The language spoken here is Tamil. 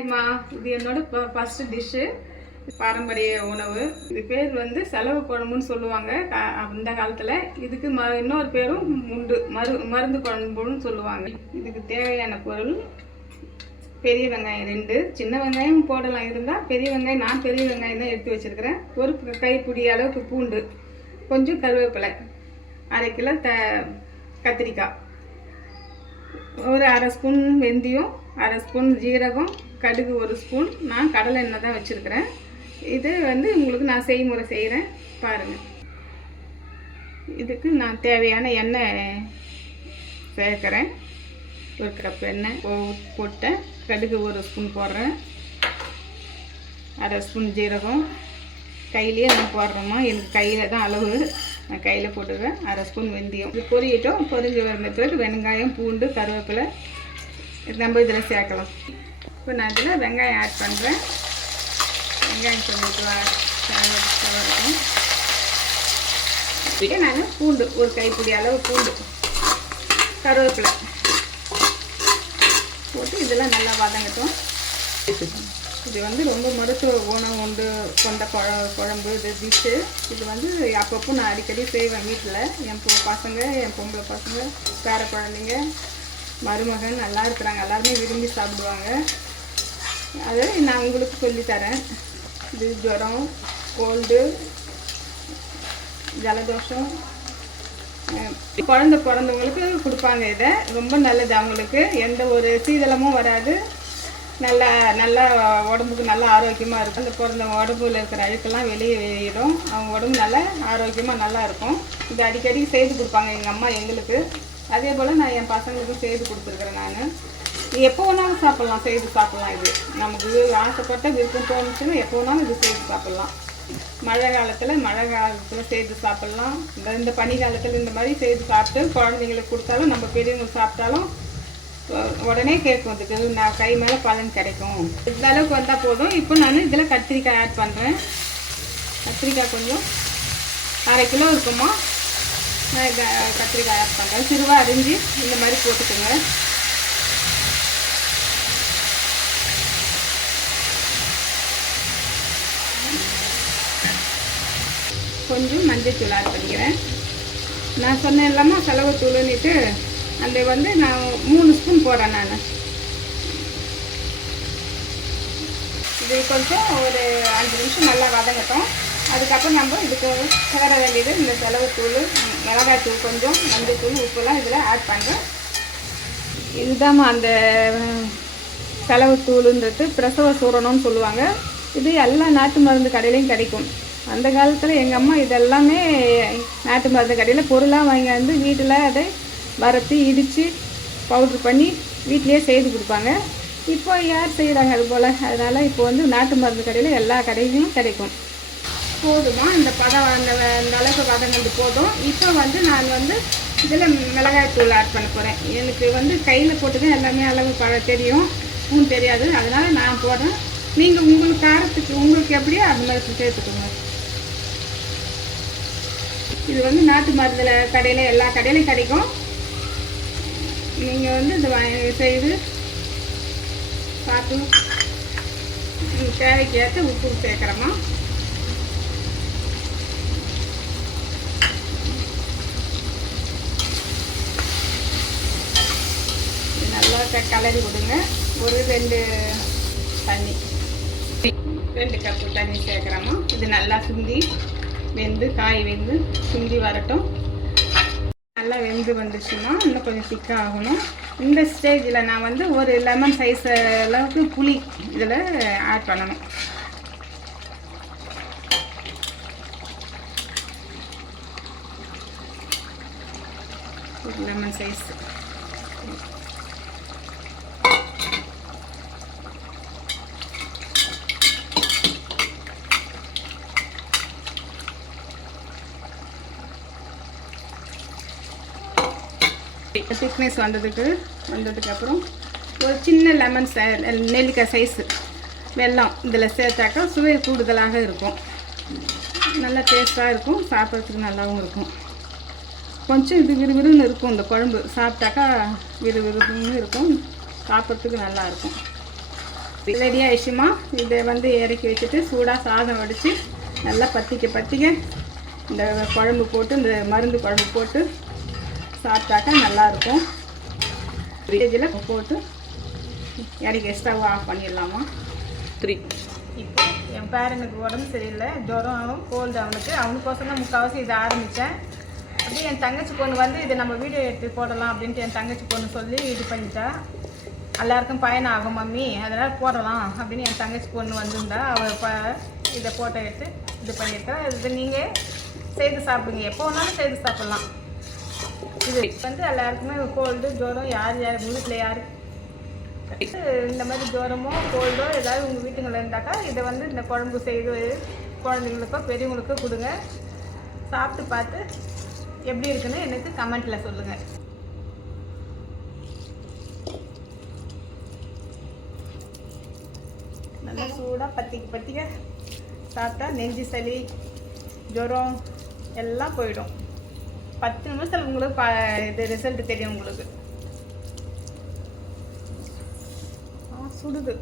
இது என்னோட ஃபர்ஸ்ட் டிஷ்ஷு, பாரம்பரிய உணவு. இது பேர் வந்து செலவு குழம்புன்னு சொல்லுவாங்க அந்த காலத்தில். இதுக்கு இன்னொரு பேரும் உண்டு, மருந்து குழம்புன்னு சொல்லுவாங்க. இதுக்கு தேவையான பொருள் பெரிய வெங்காயம் 2, சின்ன வெங்காயம் போடலாம் இருந்தால். பெரிய வெங்காயம் நான் பெரிய வெங்காயம் தான் எடுத்து வச்சுருக்கிறேன். ஒரு கைப்பிடி அளவுக்கு பூண்டு, கொஞ்சம் கருவேப்பிலை, 1/2 கிலோ கத்திரிக்காய், ஒரு 1/2 ஸ்பூன் வெந்தயம், 1/2 ஸ்பூன் ஜீரகம், கடுகு 1 ஸ்பூன். நான் கடலை எண்ணெய் தான் வச்சுருக்கிறேன். இது வந்து உங்களுக்கு நான் செய்முறை செய்கிறேன் பாருங்கள். இதுக்கு நான் தேவையான எண்ணெய் சேர்க்குறேன். 1 கப் எண்ணெய் போட்டேன். கடுகு 1 ஸ்பூன் போடுறேன். 1/2 ஸ்பூன் ஜீரகம் கையிலேயே நான் போடுறோமா, எனக்கு கையில் தான் அளவு, நான் கையில் போட்டுக்கிறேன். 1/2 ஸ்பூன் வெந்தயம். இது பொரியட்டும். பொரிஞ்சு வந்த பிறகு வெங்காயம், பூண்டு, கருவேப்பிலை நம்ம இதில் சேர்க்கலாம். இப்போ நான் இதில் வெங்காயம் ஆட் பண்ணுறேன். வெங்காயம் கொஞ்சம் இருக்கும். இப்போ நான் பூண்டு, ஒரு கைப்பிடி அளவு பூண்டு, கருவேப்பிலை போட்டு இதெல்லாம் நல்லா வதங்கட்டும். இது வந்து ரொம்ப மருத்துவ குணம் உண்டு கொண்ட குழம்பு. இது டிஷ்ஷு. இது வந்து அப்பப்போ நான் அடிக்கடி செய்வேன் வீட்டில். என் பசங்க, என் பொம்பளை பசங்க, பேர குழந்தைங்க, மருமகன் நல்லா இருக்கிறாங்க. எல்லாருமே விரும்பி சாப்பிடுவாங்க. அதை நான் உங்களுக்கு சொல்லித்தரேன். இது ஜுரம், கோல்டு, ஜலதோஷம், குழந்தை பிறந்தவங்களுக்கு கொடுப்பாங்க. இதை ரொம்ப நல்லது. அவங்களுக்கு எந்த ஒரு சீதளமும் வராது. நல்லா உடம்புக்கு நல்லா ஆரோக்கியமாக இருக்கும். அந்த பிறந்த உடம்புல இருக்கிற அழுக்கெல்லாம் வெளியே வெளியிடும். அவங்க உடம்பு நல்லா ஆரோக்கியமாக நல்லா இருக்கும். இது அடிக்கடி செய்து கொடுப்பாங்க எங்கள் அம்மா எங்களுக்கு. அதே போல் நான் என் பசங்களுக்கும் செய்து கொடுத்துருக்குறேன். நான் எப்போ வேணாலும் சாப்பிட்லாம், செய்து சாப்பிட்லாம். இது நமக்கு ஆசைப்பட்ட விருப்பம் தோணுச்சுன்னா எப்போ வேணாலும் இது செய்து சாப்பிட்லாம். மழை காலத்தில் செய்து சாப்பிட்லாம். இந்த பனி காலத்தில் இந்த மாதிரி செய்து சாப்பிட்டு குழந்தைங்களுக்கு கொடுத்தாலும், நம்ம பெரியவங்களுக்கு சாப்பிட்டாலும் உடனே கேட்கும். இதுக்கு நான் கை மேலே பலன் கிடைக்கும். இந்த அளவுக்கு வந்தால் போதும். இப்போ நான் இதில் கத்திரிக்காய் ஆட் பண்ணுறேன். கத்திரிக்காய் கொஞ்சம் 1/2 கிலோ இருக்குமா, நான் இதை கத்திரிக்காய் ஆட் பண்ணுறேன். சிறுவாக அரிஞ்சு இந்த மாதிரி போட்டுக்கோங்க. கொஞ்சம் மஞ்சள் தூள் ஆட் பண்ணிக்கிறேன். நான் சொன்னேன் இல்லாமல் செலவு தூளுன்னுட்டு அந்த வந்து நான் 3 ஸ்பூன் போடுறேன். நான் இது கொஞ்சம் ஒரு 5 நிமிஷம் நல்லா வதங்கட்டும். அதுக்கப்புறம் நம்ம இதுக்கு சேர வேண்டியது இந்த செலவு தூள், மிளகாய் தூள், கொஞ்சம் மஞ்சள் தூள், உப்புலாம் இதில் ஆட் பண்ணுறேன். இதுதான் அந்த செலவு தூளுன்றது பிரசவ சூரணம்னு சொல்லுவாங்க. இது எல்லா நாட்டு மருந்து கடையிலையும் கிடைக்கும். அந்த காலத்தில் எங்கள் அம்மா இதெல்லாமே நாட்டு மருந்து கடையில் பொருளாக வாங்கி வந்து வீட்டில் அதை வறுத்து இடித்து பவுட்ரு பண்ணி வீட்டிலையே செய்து கொடுப்பாங்க. இப்போ யார் செய்கிறாங்க அது போல்? அதனால் இப்போ வந்து நாட்டு மருந்து கடையில் எல்லா கடையிலையும் கிடைக்கும். போதுமா இந்த பதம், அந்த அளவுக்கு வதங்கிறது போதும். இப்போ வந்து நான் வந்து இதில் மிளகாய் தூள் ஆட் பண்ண போகிறேன். எனக்கு வந்து கையில் போட்டுதான் எல்லாமே அளவு தெரியும், ஸ்பூன் தெரியாது. அதனால் நான் போடுறேன். நீங்கள் உங்களுக்கு காரத்துக்கு உங்களுக்கு எப்படியோ அந்த மாதிரி சேர்த்துக்கோங்க. இது வந்து நாட்டு மருந்தில் கடையில் எல்லா கடையிலையும் கிடைக்கும். நீங்கள் வந்து இந்த செய்து பார்த்து தேவைக்கு ஏற்ற உப்பு சேர்க்குறோமா. நல்லா கலரி விடுங்க. ஒரு 2 கப்பு தண்ணி சேர்க்குறோமா. இது நல்லா சுண்டி வெந்து, காய் வெந்து சுண்டி வரட்டும். நல்லா வெந்து வந்துச்சுன்னா இன்னும் கொஞ்சம் திக்காக ஆகணும். இந்த ஸ்டேஜில் நான் வந்து ஒரு லெமன் சைஸ் அளவுக்கு புளி இதில் ஆட் பண்ணணும். ஒரு லெமன் சைஸ். திக்னஸ் வந்ததுக்கு அப்புறம் ஒரு சின்ன லெமன் நெல்லிக்காய் சைஸு வெல்லம் இதில் சேர்த்தாக்கா சுவை கூடுதலாக இருக்கும். நல்லா டேஸ்ட்டாக இருக்கும், சாப்பிட்றதுக்கு நல்லாவும் இருக்கும். கொஞ்சம் இது விறுவிறுன்னு இருக்கும். இந்த குழம்பு சாப்பிட்டாக்கா விறுவிறுன்னு இருக்கும், சாப்பிட்றதுக்கு நல்லாயிருக்கும். ரெடி ஆயிடுச்சுமா. இதை வந்து இறக்கி வச்சுட்டு சூடாக சாதம் வடித்து நல்லா பத்திக்க இந்த குழம்பு போட்டு இந்த மருந்து குழம்பு போட்டு சாப்பிட்டாக்கா நல்லாயிருக்கும். ஃப்ரிட்ஜில் போட்டு இறக்கி ஸ்டவ் ஆஃப் பண்ணிடலாமா. 3 இப்போ என் பேரனுக்கு உடம்பு சரியில்லை, ஜுரம் கோல்டு அவனுக்கோசம் தான் முக்கால்வாசி இதை ஆரம்பித்தேன். அப்படியே என் தங்கச்சி பொண்ணு வந்து இதை நம்ம வீடியோ எடுத்து போடலாம் அப்படின்ட்டு என் தங்கச்சி பொண்ணு சொல்லி இது பண்ணிட்டா. எல்லாருக்கும் பயன் ஆகும் மம்மி, அதனால் போடலாம் அப்படின்னு என் தங்கச்சி பொண்ணு வந்திருந்தா. அவள் இதை போட்டோ எடுத்து இது பண்ணியிருக்கேன். இது நீங்கள் செய்து சாப்பிடுங்க, எப்போ வேணாலும் செய்து சாப்பிட்லாம். இது வந்து எல்லாருக்குமே கோல்டு ஜுரம் யார் வீட்டில் யார் இந்த மாதிரி ஜுரமோ கோல்டோ ஏதாவது உங்கள் வீட்டுங்களில் இருந்தாக்கா இதை வந்து இந்த குழம்பு செய்து குழந்தைங்களுக்கோ பெரியவங்களுக்கோ கொடுங்க. சாப்பிட்டு பார்த்து எப்படி இருக்குன்னு எனக்கு கமெண்ட்டில் சொல்லுங்கள். நல்லா சூடாக பத்திக்க சாப்பிட்டா நெஞ்சு சளி ஜுரம் எல்லாம் போயிடும். 10 நிமிஷத்தில் உங்களுக்கு இது ரிசல்ட் தெரியும் உங்களுக்கு. சுடுது.